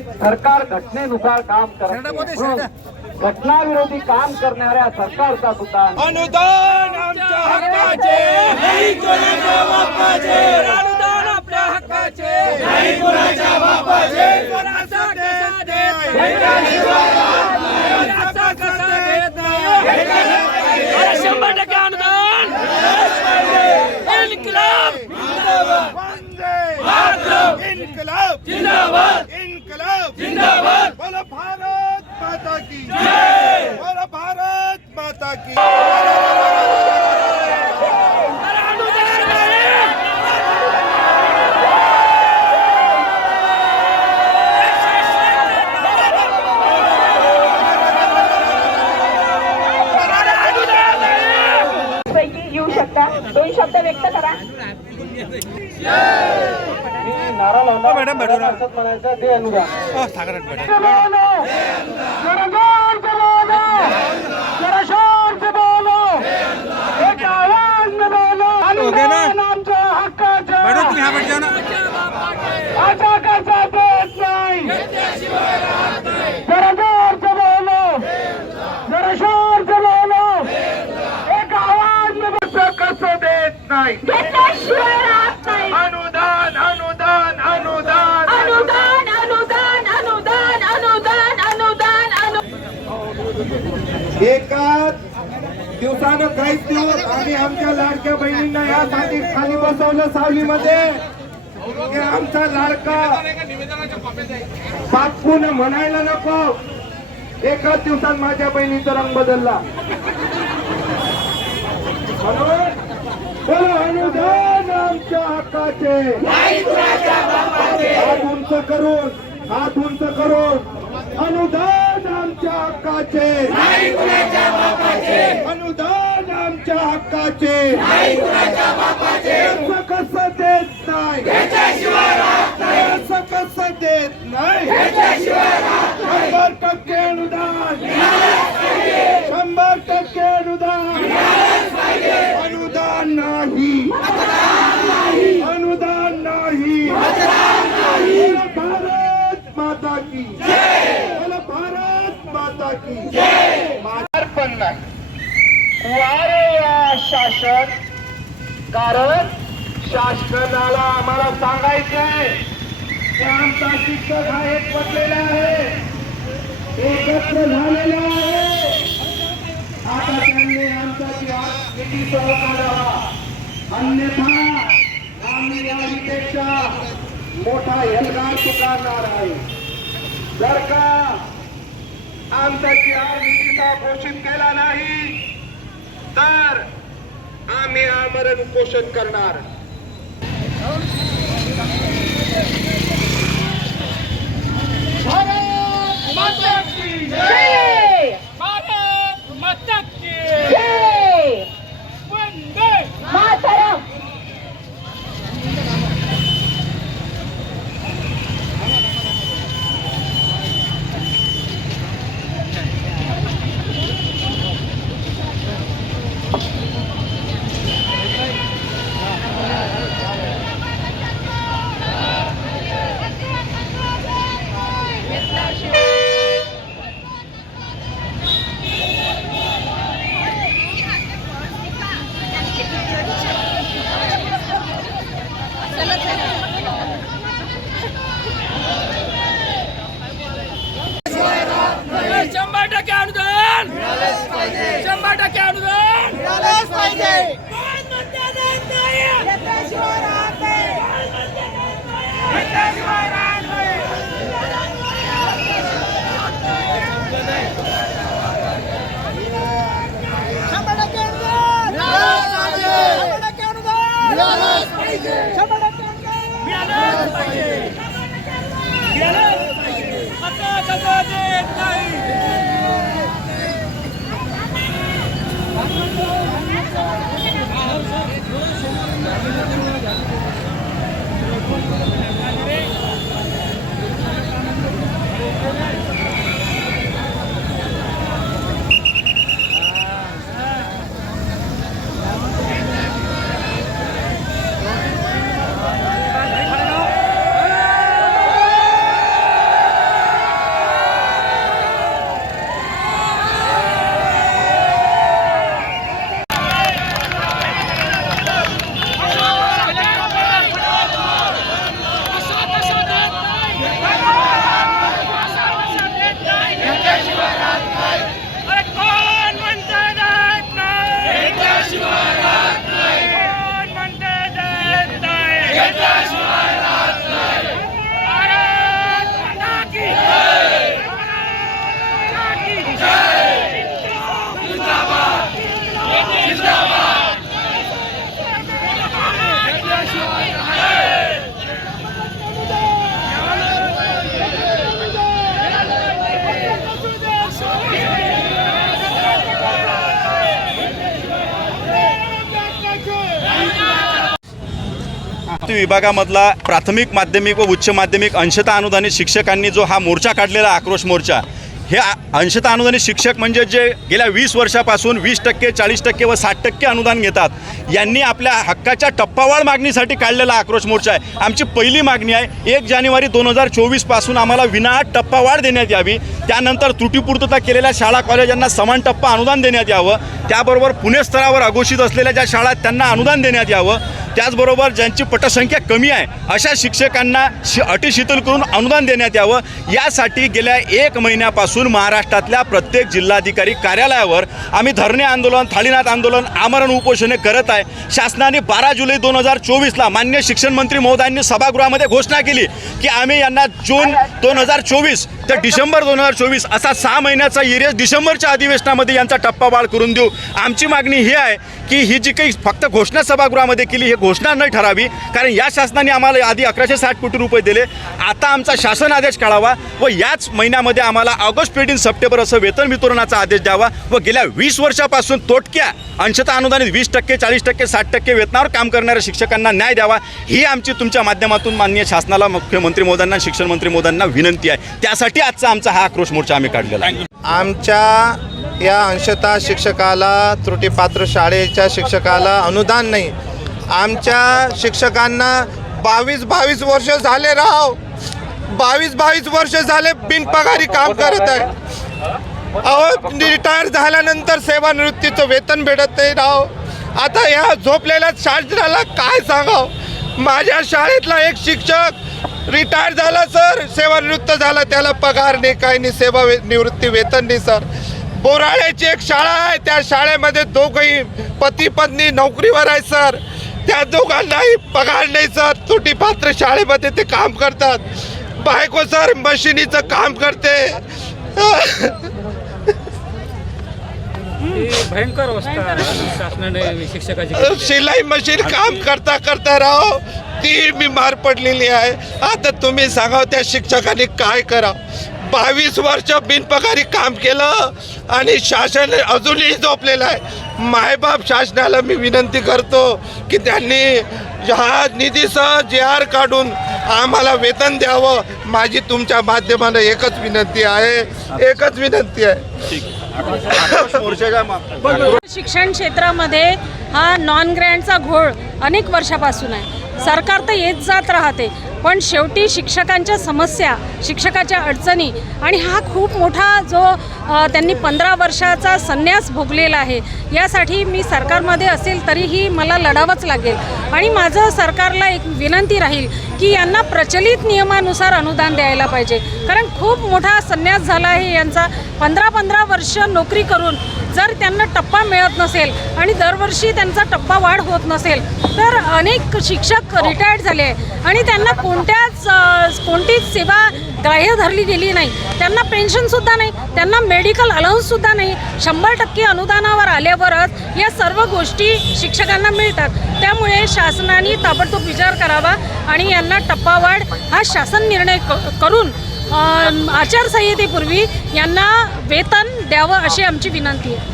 सरकार घटनेनुसार काम करत नाही. घटनाविरोधी काम करणाऱ्या सरकारचा सुद्धा अनुदान आमच्या हक्काचे नाही कोणाच्या बापाचे. अनुदान आपल्या हक्काचे नाही कोणाच्या बापाचे. कोणाचा कसा देत नाही. कोणाचा कसा देत नाही. 100% अनुदान. इन्कलाब जिंदाबाद. वंदे मातरम. इन्कलाब जिंदाबाद. इन्कलाब जिंदाबाद. बोलो भारत माता की जय. बोलो भारत माता की. येऊ शकता. 2 शब्द व्यक्त करा. नारा लावला मॅडम म्हणायचं ते अनुदान आमच्या हक्काचं आता कसा देत नाही. जरा जोरचं बोलो. जरा शोरचं बोलो. एक आवाज कसं देत नाही. घेतल्याशिवाय राहत नाही. अनुदान अनुदान अनुदान अनुदान अनुदान अनुदान अनुदान अनुदान. एकाच दिवसानं काहीच दिवस आम्ही आमच्या लाडक्या बहिणींना यासाठी खाली बसवलं सावलीमध्ये की आमचा लाडका बापून म्हणायला नको. एकाच दिवसात माझ्या बहिणीचा रंग बदलला. म्हणून बोलो अनुदान आमच्या हक्काचे. हात उंच करून अनुदान आमच्या हक्काचे. अनुदान आमच्या हक्काचे. असं कसं देत नाही. असं कसं देत नाही. 100% अनुदान. 100% अनुदान. अनुदान नाही. अनुदान नाही. भारत माता की जय. भारत माता की जय. पण नाही वारे या शासन. कारण शासनाला आम्हाला सांगायचंय की आमचा शिक्षक हा एक बनलेला आहे. एकत्र झालेला आहे. आता त्यांनी आमचा किती सहकारावा. अन्यथा आम्ही यापेक्षा मोठा एल्गार पुकारणार आहे. जर का आमचा निधीचा घोषित केला नाही तर आम्ही आमरण उपोषण करणार. भारत माता की जय. भारत माता की जय. वंदे मातरम. विद्यापीठ विभागामधला प्राथमिक माध्यमिक व उच्च माध्यमिक अंशतः अनुदानित शिक्षकांनी जो हा मोर्चा काढलेला आक्रोश मोर्चा, हे अंशतः अनुदानित शिक्षक म्हणजे जे गेल्या 20 वर्षापासून 20%, 40% व 60% अनुदान घेतात, यांनी आपल्या हक्काच्या टप्पावाढ मागणीसाठी काढलेला आक्रोश मोर्चा आहे. आमची पहिली मागणी आहे 1 जानेवारी 2024 पासून आम्हाला विनाअट टप्पावाढ देण्यात यावी. त्यानंतर त्रुटीपूर्तता केलेल्या शाळा कॉलेजांना समान टप्पा अनुदान देण्यात यावं. त्याबरोबर पुणे स्तरावर अघोषित असलेल्या ज्या शाळा आहेत त्यांना अनुदान देण्यात यावं. त्याचबरोबर ज्यांची पटसंख्या कमी आहे अशा शिक्षकांना अटी शिथिल करून अनुदान देण्यात यावं. यासाठी गेल्या 1 महिन्यापासून महाराष्ट्रातल्या प्रत्येक जिल्हाधिकारी कार्यालयावर आम्ही धरणे आंदोलन, थाळीनाथ आंदोलन, आमरण उपोषणे करत आहे. शासनाने 12 जुलै 2024ला माननीय शिक्षण मंत्री महोदयांनी सभागृहामध्ये घोषणा केली की आम्ही यांना जून 2024 ते डिसेंबर 2024 असा 6 महिन्याचा इरेस डिसेंबरच्या अधिवेशनामध्ये यांचा टप्पावाढ करून देऊ. आमची मागणी ही आहे की ही जी काही फक्त घोषणा सभागृहामध्ये केली ही घोषणा न ठरावी, कारण या शासनाने आम्हाला आधी 1160 कोटी रुपये दिले. आता आमचा शासन आदेश काढावा व याच महिन्यामध्ये आम्हाला ऑगस्ट 15 सप्टेंबर असं वेतन वितरणाचा आदेश द्यावा व गेल्या 20 वर्षापासून तोटक्या अंशतः अनुदानित 20%, 40%, 60% वेतनावर काम करणाऱ्या शिक्षकांना न्याय द्यावा. ही आमची तुमच्या माध्यमातून माननीय शासनाला, मुख्यमंत्री महोदयांना, शिक्षण मंत्री महोदयांना विनंती आहे. त्यासाठी आमचा हा आक्रोश मोर्चा आम्ही काढलेला आहे. आमच्या या अंशतः शिक्षकाला, त्रुटीपात्र शाळेच्या शिक्षकाला अनुदान नाही. आमच्या शिक्षकांना 22 वर्ष झाले राव, 22 वर्ष झाले बिनपगारी काम करत आहे. अहो, रिटायर झाल्यानंतर सेवानिवृत्तीचं वेतन भेटत नाही राव. आता या झोपलेल्या शासनाला काय सांगाव. माझ्या शाळेतला एक शिक्षक रिटायर झाला सर, सेवानिवृत्त झाला, त्याला पगार नाही, काही नाही, सेवा निवृत्ती वेतन नाही सर. बोराळ्याची एक शाळा आहे, त्या शाळेमध्ये दोघंही पती पत्नी नोकरीवर आहे सर, त्या दोघांनाही पगार नाही सर. त्रुटीपात्र शाळेमध्ये ते काम करतात. बायको सर मशिनीचं काम करते. भयंकर अवस्था शासनाने शिक्षकाची शिलाई मशीन काम करता करता राव ती बिमार पडलेली आहे. आता तुम्ही सांगा त्या शिक्षकांनी काय करा. 22 वर्ष बिनपगारी काम केलं आणि शासन अजूनही झोपलेलं आहे. मायबाप शासनाला मी विनंती करतो की त्यांनी हा निधीसह JR काढून आम्हाला वेतन द्यावं. माझी तुमच्या माध्यमानं एकच विनंती आहे. शिक्षण क्षेत्रामध्ये हा नॉन ग्रँटचा घोळ अनेक वर्षापासून आहे. सरकार तर येत जात राहते, पण शेवटी शिक्षकांच्या समस्या, शिक्षकाच्या अडचणी आणि हा खूप मोठा जो त्यांनी 15 वर्षाचा संन्यास भोगलेला आहे, यासाठी मी सरकारमध्ये असेल तरीही मला लढावंच लागेल. आणि माझं सरकारला एक विनंती राहील की यांना प्रचलित नियमानुसार अनुदान द्यायला पाहिजे, कारण खूप मोठा संन्यास झाला आहे यांचा. 15 वर्ष नोकरी करून जर त्यांना टप्पा मिळत नसेल आणि दरवर्षी त्यांचा टप्पा वाढ होत नसेल तर अनेक शिक्षक रिटायर्ड झाले आणि त्यांना कोणतीच सेवा ग्राह्य धरली गेली नाही. त्यांना पेन्शनसुद्धा नाही, त्यांना मेडिकल अलाउन्ससुद्धा नाही. 100% अनुदानावर आल्यावरच या सर्व गोष्टी शिक्षकांना मिळतात. त्यामुळे शासनाने ताबडतोब विचार करावा आणि यांना टप्पावाढ हा शासन निर्णय करून आचारसंहितेपूर्वी यांना वेतन द्यावं अशी आमची विनंती आहे.